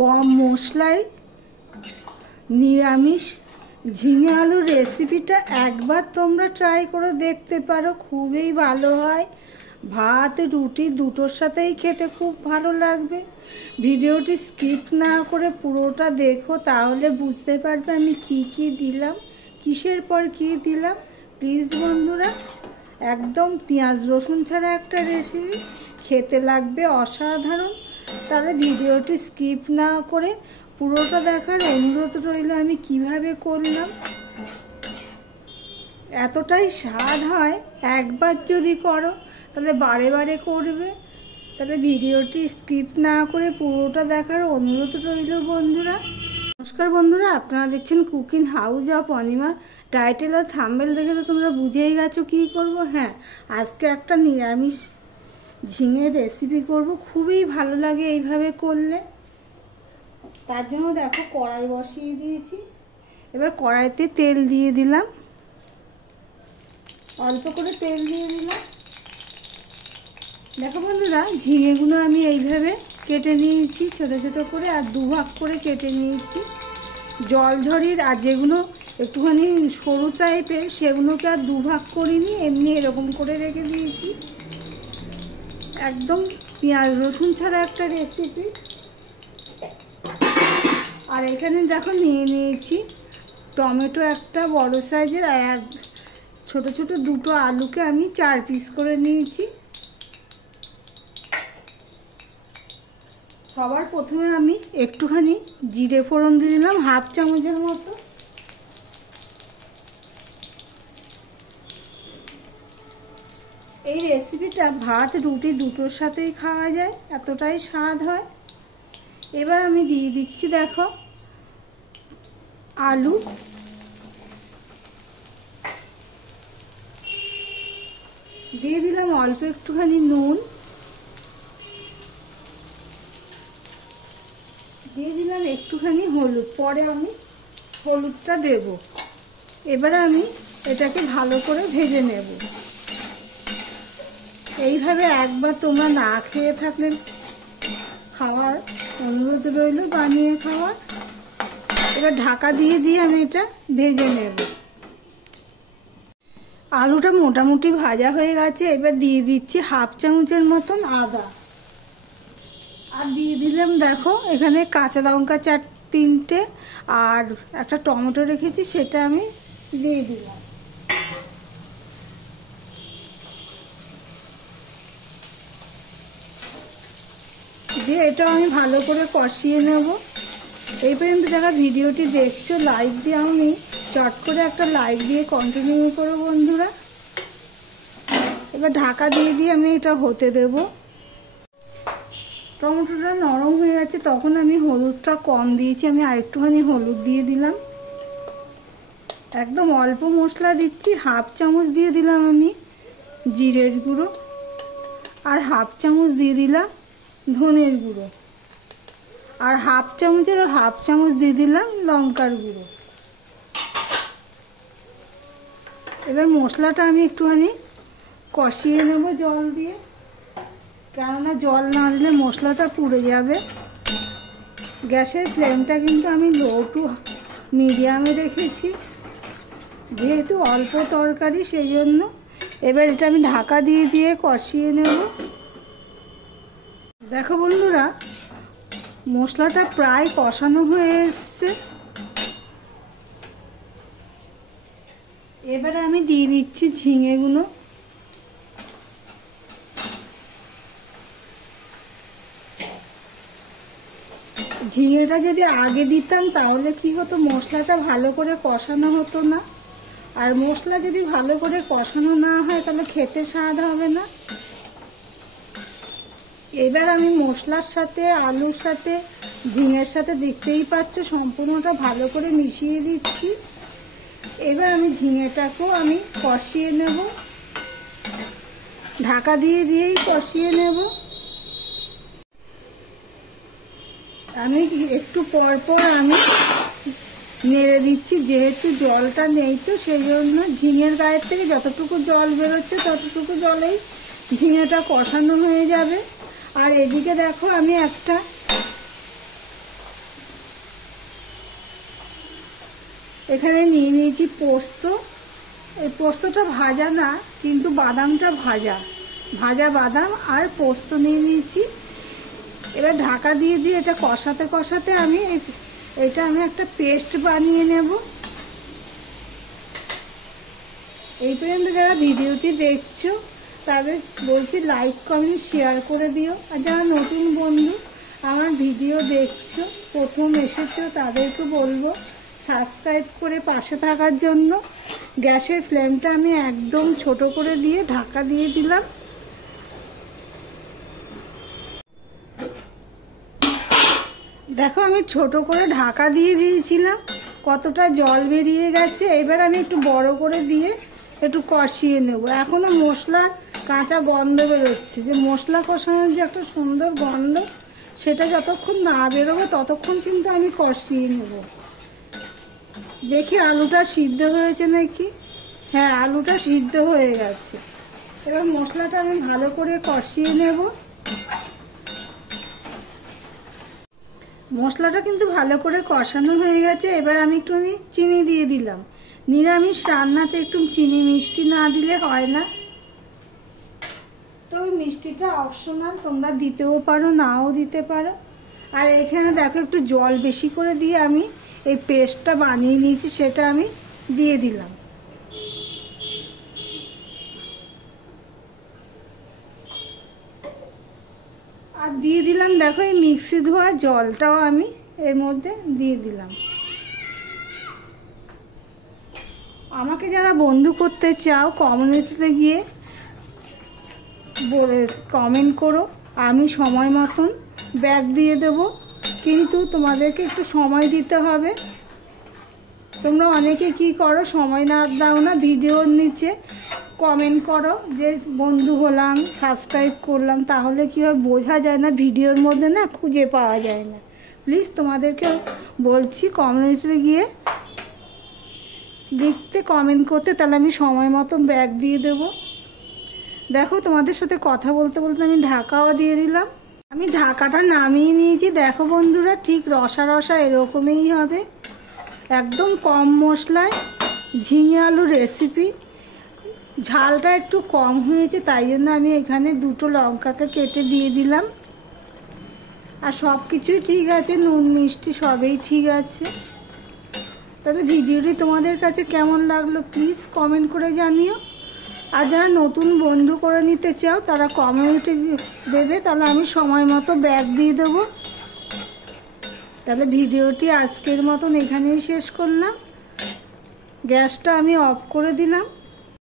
কম মশলায় নিরামিষ ঝিঙে আলুর রেসিপিটা একবার তোমরা ট্রাই করে দেখতে পারো, খুবই ভালো হয়। ভাত রুটি দুটোর সাথেই খেতে খুব ভালো লাগবে। ভিডিওটি স্কিপ না করে পুরোটা দেখো, তাহলে বুঝতে পারবে আমি কি কি দিলাম, কিসের পর কি দিলাম। প্লিজ বন্ধুরা, একদম পেঁয়াজ রসুন ছাড়া একটা রেসিপি, খেতে লাগবে অসাধারণ। তাহলে ভিডিওটি স্কিপ না করে পুরোটা দেখার অনুরোধ রইল আমি কিভাবে করলাম। এতটাই স্বাদ হয়, একবার যদি করো তাহলে বারে বারে করবে। তাহলে ভিডিওটি স্কিপ না করে পুরোটা দেখার অনুরোধ রইল বন্ধুরা। নমস্কার বন্ধুরা, আপনারা দেখছেন cooking house of Anima. Title আর থাম্বনেল দেখে তো তোমরা বুঝেই গেছো কী করবো। হ্যাঁ, আজকে একটা নিরামিষ ঝিঙের রেসিপি করব, খুবই ভালো লাগে এইভাবে করলে। তার জন্য দেখো কড়াই বসিয়ে দিয়েছি। এবার কড়াইতে তেল দিয়ে দিলাম, অল্প করে তেল দিয়ে দিলাম। দেখো বন্ধুরা, ঝিঙেগুলো আমি এইভাবে কেটে নিয়েছি ছোট ছোট করে, আর দুভাগ করে কেটে নিয়েছি জল ঝরির। আর যেগুলো একটুখানি সরু টাইপের সেগুলোকে আর দুভাগ করিনি, এমনি এরকম করে রেখে দিয়েছি। একদম পেঁয়াজ রসুন ছাড়া একটা রেসিপি। আর এখানে দেখো নিয়ে নিয়েছি টমেটো একটা বড় সাইজের, আর ছোট ছোট দুটো আলুকে আমি 4 পিস করে নিয়েছি। সবার প্রথমে আমি একটুখানি জিরে ফোড়ন দিয়ে দিলাম, 1/2 চামচের মতো। এই রেসিপিটা ভাত রুটি দুটোর সাথেই খাওয়া যায়, এতটাই স্বাদ হয়। এবার আমি দিয়ে দিচ্ছি দেখো আলু, দিয়ে দিলাম অল্প একটুখানি নুন, দিয়ে দিলাম একটুখানি হলুদ, পরে আমি হলুদটা দেব। এবারে আমি এটাকে ভালো করে ভেজে নেব। এইভাবে একবার তোমরা না খেয়ে থাকলে খাওয়ার অনুরোধ রইল, বানিয়ে খাওয়ার। এবার ঢাকা দিয়ে দিয়ে আমি এটা ভেজে নেব। আলুটা মোটামুটি ভাজা হয়ে গেছে। এবার দিয়ে দিচ্ছি 1/2 চামচের মতন আদা, আর দিয়ে দিলাম দেখো এখানে কাঁচা লঙ্কা 4-3টে, আর একটা টমেটো রেখেছি সেটা আমি দিয়ে দিলাম। দিয়ে এটা আমি ভালো করে কষিয়ে নেব। এই পর্যন্ত যারা ভিডিওটি দেখছো লাইক দিয়ে আমি চট করে একটা লাইক দিয়ে কন্টিনিউ করো বন্ধুরা। এবার ঢাকা দিয়ে দিয়ে আমি এটা হতে দেব। টমেটোটা নরম হয়ে গেছে, তখন আমি হলুদটা কম দিয়েছি, আমি আরেকটুখানি হলুদ দিয়ে দিলাম। একদম অল্প মশলা দিচ্ছি, 1/2 চামচ দিয়ে দিলাম আমি জিরের গুঁড়ো, আর 1/2 চামচ দিয়ে দিলাম ধনের গুঁড়ো, আর 1/2 চামচের 1/2 চামচ দিয়ে দিলাম লঙ্কার গুঁড়ো। এবার মশলাটা আমি একটুখানি কষিয়ে নেব জল দিয়ে, কেননা জল না দিলে মশলাটা পুড়ে যাবে। গ্যাসের ফ্লেমটা কিন্তু আমি লো টু মিডিয়ামে রেখেছি, যেহেতু অল্প তরকারি সেই জন্য। এবার এটা আমি ঢাকা দিয়ে দিয়ে কষিয়ে নেব। দেখো বন্ধুরা, মশলাটা প্রায় কষানো হয়ে এসছে। এবারে আমি দিয়ে দিচ্ছি ঝিঙেগুলো। ঝিঙেটা যদি আগে দিতাম তাহলে কি হতো, মশলাটা ভালো করে কষানো হতো না। আর মশলা যদি ভালো করে কষানো না হয় তাহলে খেতে স্বাদ হবে না। এবার আমি মশলার সাথে আলুর সাথে ঝিঙের সাথে দেখতেই পাচ্ছ সম্পূর্ণটা ভালো করে মিশিয়ে দিচ্ছি। এবার আমি ঝিঙেটাকেও আমি কষিয়ে নেব, ঢাকা দিয়ে দিয়েই কষিয়ে নেব। আমি একটু পর পর আমি নেড়ে দিচ্ছি, যেহেতু জলটা নেই তো সেই জন্য ঝিঙের গায়ের থেকে যতটুকু জল বেরোচ্ছে ততটুকু জলেই ঝিঙেটা কষানো হয়ে যাবে। আর এদিকে দেখো আমি একটা এখানে নিয়ে নিয়েছি পোস্ত। এই পোস্তটা ভাজা না, কিন্তু বাদামটা ভাজা, ভাজা বাদাম আর পোস্ত নিয়ে নিয়েছি। এবার ঢাকা দিয়ে দিয়ে এটা কষাতে কষাতে আমি এটা একটা পেস্ট বানিয়ে নেব। এই পর্যন্ত যারা ভিডিওটি দেখছো তাদের বলছি লাইক কমেন্ট শেয়ার করে দিও। আর যারা নতুন বন্ধু আমার ভিডিও দেখছো, প্রথম এসেছো, তাদেরকে বলবো সাবস্ক্রাইব করে পাশে থাকার জন্য। গ্যাসের ফ্লেমটা আমি একদম ছোট করে দিয়ে ঢাকা দিয়ে দিলাম। দেখো আমি ছোট করে ঢাকা দিয়ে দিয়েছিলাম, কতটা জল বেরিয়ে গেছে। এবার আমি একটু বড় করে দিয়ে একটু কষিয়ে নেব। এখনো মশলার কাঁচা গন্ধ বেরোচ্ছে, যে মশলা কষানোর যে একটা সুন্দর গন্ধ, সেটা যতক্ষণ না বেরোবে ততক্ষণ কিন্তু আমি কষিয়ে নেব। দেখি আলুটা সিদ্ধ হয়েছে নাকি। হ্যাঁ, আলুটা সিদ্ধ হয়ে গেছে। এবার মশলাটা আমি ভালো করে কষিয়ে নেব। মশলাটা কিন্তু ভালো করে কষানো হয়ে গেছে। এবার আমি একটু চিনি দিয়ে দিলাম। নিরামিষ রান্নাতে একটু চিনি মিষ্টি না দিলে হয় না। তো মিষ্টিটা অপশনাল, তোমরা দিতেও পারো, নাও দিতে পারো। আর এখানে দেখো একটু জল বেশি করে দিয়ে আমি এই পেস্টটা বানিয়ে নিয়েছি, সেটা আমি দিয়ে দিলাম। আর দিয়ে দিলাম দেখো এই মিক্সি ধোয়া জলটাও আমি এর মধ্যে দিয়ে দিলাম। আমাকে যারা বন্ধু করতে চাও কমিউনিটিতে গিয়ে কমেন্ট করো, আমি সময় মতন ব্যাক দিয়ে দেব। কিন্তু তোমাদেরকে একটু সময় দিতে হবে। তোমরা অনেকে কি করো, সময় না দাও না, ভিডিওর নিচে কমেন্ট করো যে বন্ধু হলাম, সাবস্ক্রাইব করলাম, তাহলে কি হয় বোঝা যায় না, ভিডিওর মধ্যে না খুঁজে পাওয়া যায় না। প্লিজ তোমাদেরকে বলছি কমিউনিটিতে গিয়ে লিখতে, কমেন্ট করতে, তাহলে আমি সময় মতন ব্যাক দিয়ে দেব। দেখো তোমাদের সাথে কথা বলতে বলতে আমি ঢাকাও দিয়ে দিলাম। আমি ঢাকাটা নামিয়ে নিয়েছি। দেখো বন্ধুরা, ঠিক রসা রসা এরকমই হবে, একদম কম মশলায় ঝিঙে আলুর রেসিপি। ঝালটা একটু কম হয়েছে, তাই জন্য আমি এখানে দুটো লঙ্কাকে কেটে দিয়ে দিলাম। আর সব কিছুই ঠিক আছে, নুন মিষ্টি সবই ঠিক আছে। তাহলে ভিডিওটি তোমাদের কাছে কেমন লাগলো প্লিজ কমেন্ট করে জানিও। আর যারা নতুন বন্ধু করে নিতে চাও তারা কমেন্টে দেবে, তাহলে আমি সময় মতো ব্যাক দিয়ে দেবো। তাহলে ভিডিওটি আজকের মতন এখানেই শেষ করলাম। গ্যাসটা আমি অফ করে দিলাম।